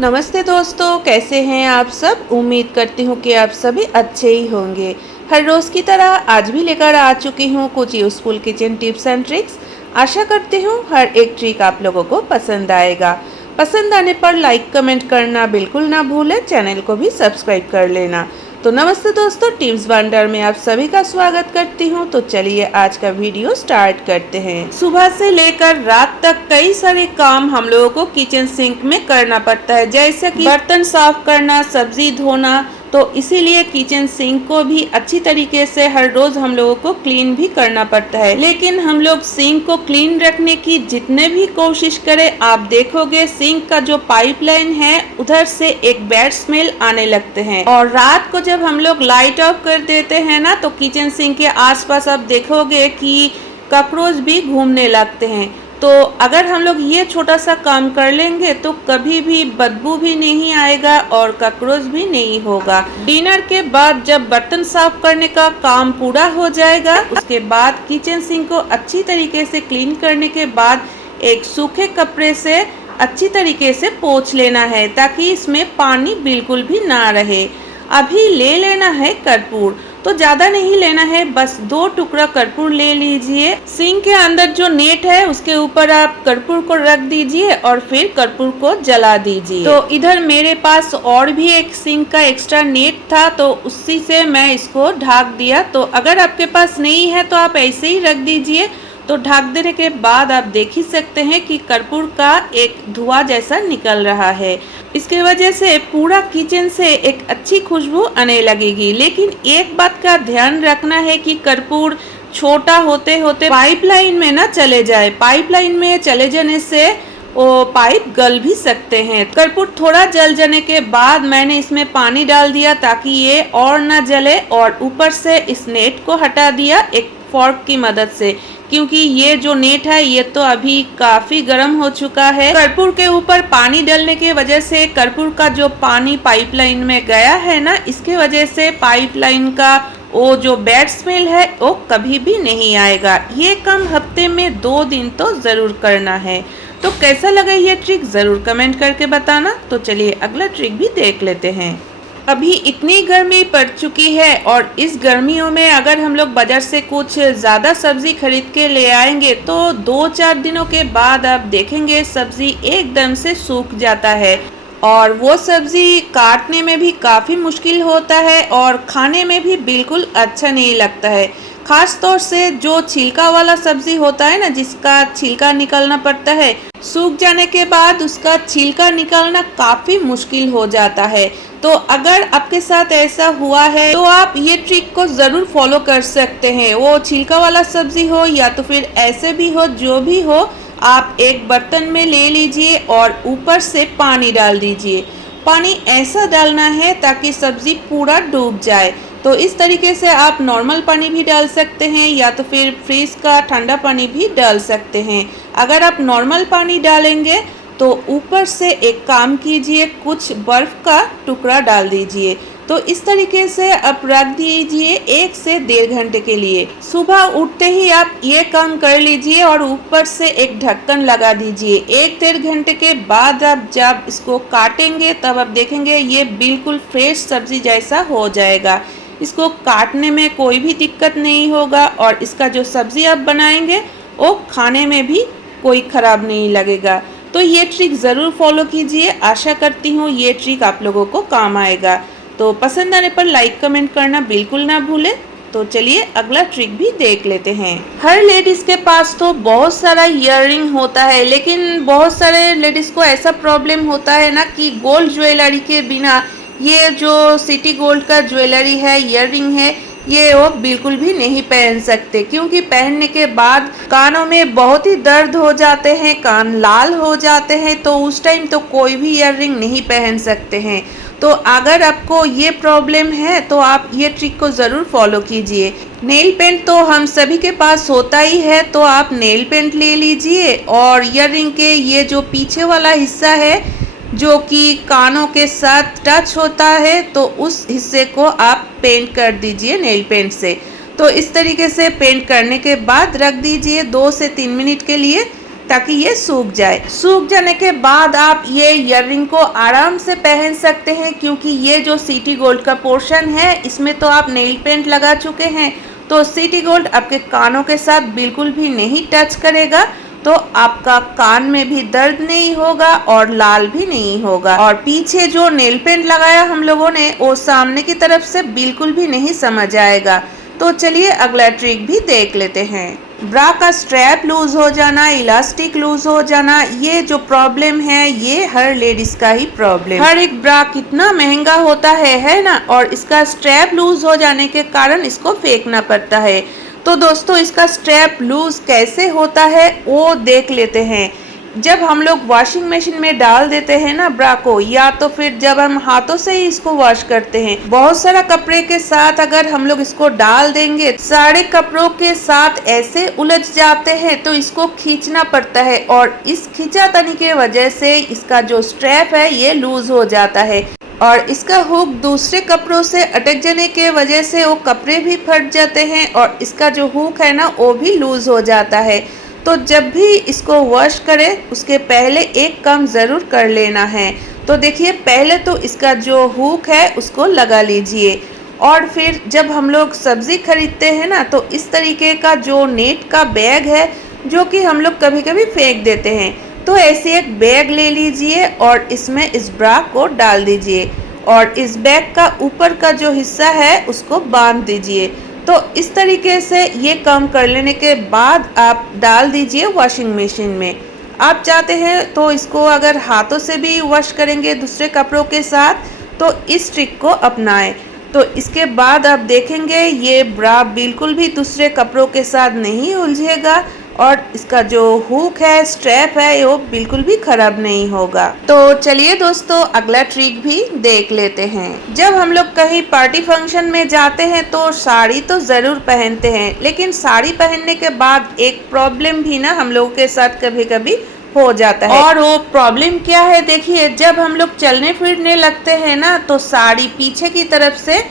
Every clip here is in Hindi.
नमस्ते दोस्तों, कैसे हैं आप सब। उम्मीद करती हूँ कि आप सभी अच्छे ही होंगे। हर रोज़ की तरह आज भी लेकर आ चुकी हूँ कुछ useful kitchen tips and tricks. आशा करती हूँ हर एक ट्रिक आप लोगों को पसंद आएगा। पसंद आने पर लाइक कमेंट करना बिल्कुल ना भूलें, चैनल को भी सब्सक्राइब कर लेना। तो नमस्ते दोस्तों, टिप्स वंडर में आप सभी का स्वागत करती हूँ। तो चलिए आज का वीडियो स्टार्ट करते हैं। सुबह से लेकर रात तक कई सारे काम हम लोगों को किचन सिंक में करना पड़ता है, जैसे कि बर्तन साफ करना, सब्जी धोना। तो इसीलिए किचन सिंक को भी अच्छी तरीके से हर रोज हम लोगों को क्लीन भी करना पड़ता है। लेकिन हम लोग सिंक को क्लीन रखने की जितने भी कोशिश करें, आप देखोगे सिंक का जो पाइपलाइन है उधर से एक बैड स्मेल आने लगते हैं। और रात को जब हम लोग लाइट ऑफ कर देते हैं ना, तो किचन सिंक के आसपास आप देखोगे कि कॉकरोच भी घूमने लगते हैं। तो अगर हम लोग ये छोटा सा काम कर लेंगे तो कभी भी बदबू भी नहीं आएगा और कॉकरोच भी नहीं होगा। डिनर के बाद जब बर्तन साफ करने का काम पूरा हो जाएगा, उसके बाद किचन सिंक को अच्छी तरीके से क्लीन करने के बाद एक सूखे कपड़े से अच्छी तरीके से पोंछ लेना है, ताकि इसमें पानी बिल्कुल भी ना रहे। अभी ले लेना है कर्पूर, तो ज़्यादा नहीं लेना है, बस 2 टुकड़ा कर्पूर ले लीजिए। सिंक के अंदर जो नेट है उसके ऊपर आप कर्पूर को रख दीजिए और फिर कर्पूर को जला दीजिए। तो इधर मेरे पास और भी एक सिंक का एक्स्ट्रा नेट था, तो उसी से मैं इसको ढक दिया। तो अगर आपके पास नहीं है तो आप ऐसे ही रख दीजिए। तो ढक देने के बाद आप देख ही सकते हैं कि कर्पूर का एक धुआं जैसा निकल रहा है। इसके वजह से पूरा किचन से एक अच्छी खुशबू आने लगेगी। लेकिन एक बात का ध्यान रखना है कि कर्पूर छोटा होते होते पाइपलाइन में ना चले जाए। पाइपलाइन में चले जाने से वो पाइप गल भी सकते हैं। कर्पूर थोड़ा जल जाने के बाद मैंने इसमें पानी डाल दिया ताकि ये और ना जले, और ऊपर से इस नेट को हटा दिया एक फोर्क की मदद से, क्योंकि ये जो नेट है ये तो अभी काफी गर्म हो चुका है। कर्पूर के ऊपर पानी डालने की वजह से कर्पूर का जो पानी पाइपलाइन में गया है ना, इसके वजह से पाइपलाइन का वो जो बैड स्मेल है वो कभी भी नहीं आएगा। ये काम हफ्ते में 2 दिन तो जरूर करना है। तो कैसा लगा ये ट्रिक जरूर कमेंट करके बताना। तो चलिए अगला ट्रिक भी देख लेते हैं। अभी इतनी गर्मी पड़ चुकी है और इस गर्मियों में अगर हम लोग बाजार से कुछ ज़्यादा सब्जी खरीद के ले आएंगे तो 2-4 दिनों के बाद आप देखेंगे सब्जी एकदम से सूख जाता है, और वो सब्जी काटने में भी काफ़ी मुश्किल होता है और खाने में भी बिल्कुल अच्छा नहीं लगता है। खास तौर से जो छिलका वाला सब्जी होता है ना, जिसका छिलका निकालना पड़ता है, सूख जाने के बाद उसका छिलका निकालना काफ़ी मुश्किल हो जाता है। तो अगर आपके साथ ऐसा हुआ है तो आप ये ट्रिक को ज़रूर फॉलो कर सकते हैं। वो छिलका वाला सब्जी हो या तो फिर ऐसे भी हो, जो भी हो, आप एक बर्तन में ले लीजिए और ऊपर से पानी डाल दीजिए। पानी ऐसा डालना है ताकि सब्जी पूरा डूब जाए। तो इस तरीके से आप नॉर्मल पानी भी डाल सकते हैं या तो फिर फ्रिज का ठंडा पानी भी डाल सकते हैं। अगर आप नॉर्मल पानी डालेंगे तो ऊपर से एक काम कीजिए, कुछ बर्फ़ का टुकड़ा डाल दीजिए। तो इस तरीके से आप रख दीजिए 1 से 1.5 घंटे के लिए। सुबह उठते ही आप ये काम कर लीजिए और ऊपर से एक ढक्कन लगा दीजिए। 1-1.5 घंटे के बाद आप जब इसको काटेंगे तब आप देखेंगे ये बिल्कुल फ्रेश सब्जी जैसा हो जाएगा। इसको काटने में कोई भी दिक्कत नहीं होगा और इसका जो सब्ज़ी आप बनाएंगे वो खाने में भी कोई ख़राब नहीं लगेगा। तो ये ट्रिक ज़रूर फॉलो कीजिए। आशा करती हूँ ये ट्रिक आप लोगों को काम आएगा। तो पसंद आने पर लाइक कमेंट करना बिल्कुल ना भूलें। तो चलिए अगला ट्रिक भी देख लेते हैं। हर लेडीज़ के पास तो बहुत सारा ईयररिंग होता है, लेकिन बहुत सारे लेडीज़ को ऐसा प्रॉब्लम होता है ना कि गोल्ड ज्वेलरी के बिना ये जो सिटी गोल्ड का ज्वेलरी है, ईयररिंग है, ये वो बिल्कुल भी नहीं पहन सकते, क्योंकि पहनने के बाद कानों में बहुत ही दर्द हो जाते हैं, कान लाल हो जाते हैं। तो उस टाइम तो कोई भी ईयररिंग नहीं पहन सकते हैं। तो अगर आपको ये प्रॉब्लम है तो आप ये ट्रिक को ज़रूर फॉलो कीजिए। नेल पेंट तो हम सभी के पास होता ही है, तो आप नेल पेंट ले लीजिए और ईयररिंग के ये जो पीछे वाला हिस्सा है जो कि कानों के साथ टच होता है, तो उस हिस्से को आप पेंट कर दीजिए नेल पेंट से। तो इस तरीके से पेंट करने के बाद रख दीजिए 2 से 3 मिनट के लिए, ताकि ये सूख जाए। सूख जाने के बाद आप ये ईयररिंग को आराम से पहन सकते हैं, क्योंकि ये जो सिटी गोल्ड का पोर्शन है इसमें तो आप नेल पेंट लगा चुके हैं, तो सिटी गोल्ड आपके कानों के साथ बिल्कुल भी नहीं टच करेगा, तो आपका कान में भी दर्द नहीं होगा और लाल भी नहीं होगा। और पीछे जो नेल पेंट लगाया हम लोगों ने वो सामने की तरफ से बिल्कुल भी नहीं समझ आएगा। तो चलिए अगला ट्रिक भी देख लेते हैं। ब्रा का स्ट्रैप लूज हो जाना, इलास्टिक लूज हो जाना, ये जो प्रॉब्लम है ये हर लेडीज का ही प्रॉब्लम। हर एक ब्रा कितना महंगा होता है ना, और इसका स्ट्रैप लूज हो जाने के कारण इसको फेंकना पड़ता है। तो दोस्तों इसका स्ट्रैप लूज कैसे होता है वो देख लेते हैं। जब हम लोग वॉशिंग मशीन में डाल देते हैं ना ब्रा को, या तो फिर जब हम हाथों से ही इसको वॉश करते हैं, बहुत सारा कपड़े के साथ अगर हम लोग इसको डाल देंगे, सारे कपड़ों के साथ ऐसे उलझ जाते हैं, तो इसको खींचना पड़ता है और इस खींचातानी के वजह से इसका जो स्ट्रैप है ये लूज हो जाता है और इसका हुक दूसरे कपड़ों से अटक जाने के वजह से वो कपड़े भी फट जाते हैं और इसका जो हुक है ना वो भी लूज हो जाता है। तो जब भी इसको वॉश करें उसके पहले एक काम ज़रूर कर लेना है। तो देखिए पहले तो इसका जो हुक है उसको लगा लीजिए, और फिर जब हम लोग सब्ज़ी खरीदते हैं ना तो इस तरीके का जो नेट का बैग है जो कि हम लोग कभी कभी फेंक देते हैं, तो ऐसे एक बैग ले लीजिए और इसमें इस ब्रा को डाल दीजिए और इस बैग का ऊपर का जो हिस्सा है उसको बांध दीजिए। तो इस तरीके से ये काम कर लेने के बाद आप डाल दीजिए वॉशिंग मशीन में। आप चाहते हैं तो इसको अगर हाथों से भी वॉश करेंगे दूसरे कपड़ों के साथ, तो इस ट्रिक को अपनाएं। तो इसके बाद आप देखेंगे ये ब्रा बिल्कुल भी दूसरे कपड़ों के साथ नहीं उलझेगा और इसका जो हुक है, स्ट्रैप है, वो बिल्कुल भी खराब नहीं होगा। तो चलिए दोस्तों अगला ट्रिक भी देख लेते हैं। जब हम लोग कहीं पार्टी फंक्शन में जाते हैं तो साड़ी तो ज़रूर पहनते हैं, लेकिन साड़ी पहनने के बाद एक प्रॉब्लम भी ना हम लोगों के साथ कभी कभी हो जाता है। और वो प्रॉब्लम क्या है, देखिए जब हम लोग चलने फिरने लगते हैं ना तो साड़ी पीछे की तरफ से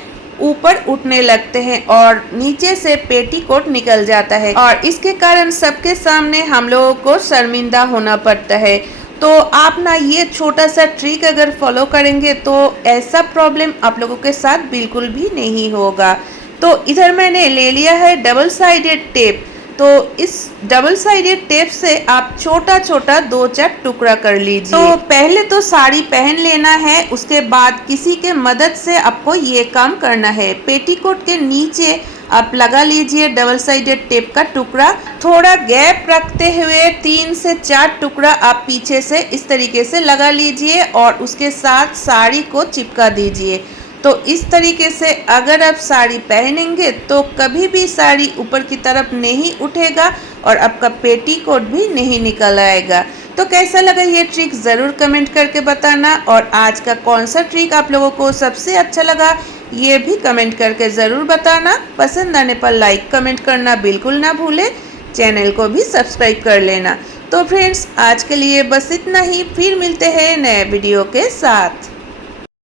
ऊपर उठने लगते हैं और नीचे से पेटीकोट निकल जाता है और इसके कारण सबके सामने हम लोगों को शर्मिंदा होना पड़ता है। तो आप ना ये छोटा सा ट्रिक अगर फॉलो करेंगे तो ऐसा प्रॉब्लम आप लोगों के साथ बिल्कुल भी नहीं होगा। तो इधर मैंने ले लिया है डबल साइडेड टेप, तो इस डबल साइडेड टेप से आप छोटा छोटा 2-4 टुकड़ा कर लीजिए। तो पहले तो साड़ी पहन लेना है, उसके बाद किसी के मदद से आपको ये काम करना है। पेटीकोट के नीचे आप लगा लीजिए डबल साइडेड टेप का टुकड़ा, थोड़ा गैप रखते हुए 3 से 4 टुकड़ा आप पीछे से इस तरीके से लगा लीजिए और उसके साथ साड़ी को चिपका दीजिए। तो इस तरीके से अगर आप साड़ी पहनेंगे तो कभी भी साड़ी ऊपर की तरफ नहीं उठेगा और आपका पेटीकोट भी नहीं निकल आएगा। तो कैसा लगा ये ट्रिक ज़रूर कमेंट करके बताना, और आज का कौन सा ट्रिक आप लोगों को सबसे अच्छा लगा ये भी कमेंट करके ज़रूर बताना। पसंद आने पर लाइक कमेंट करना बिल्कुल ना भूलें, चैनल को भी सब्सक्राइब कर लेना। तो फ्रेंड्स आज के लिए बस इतना ही, फिर मिलते हैं नए वीडियो के साथ।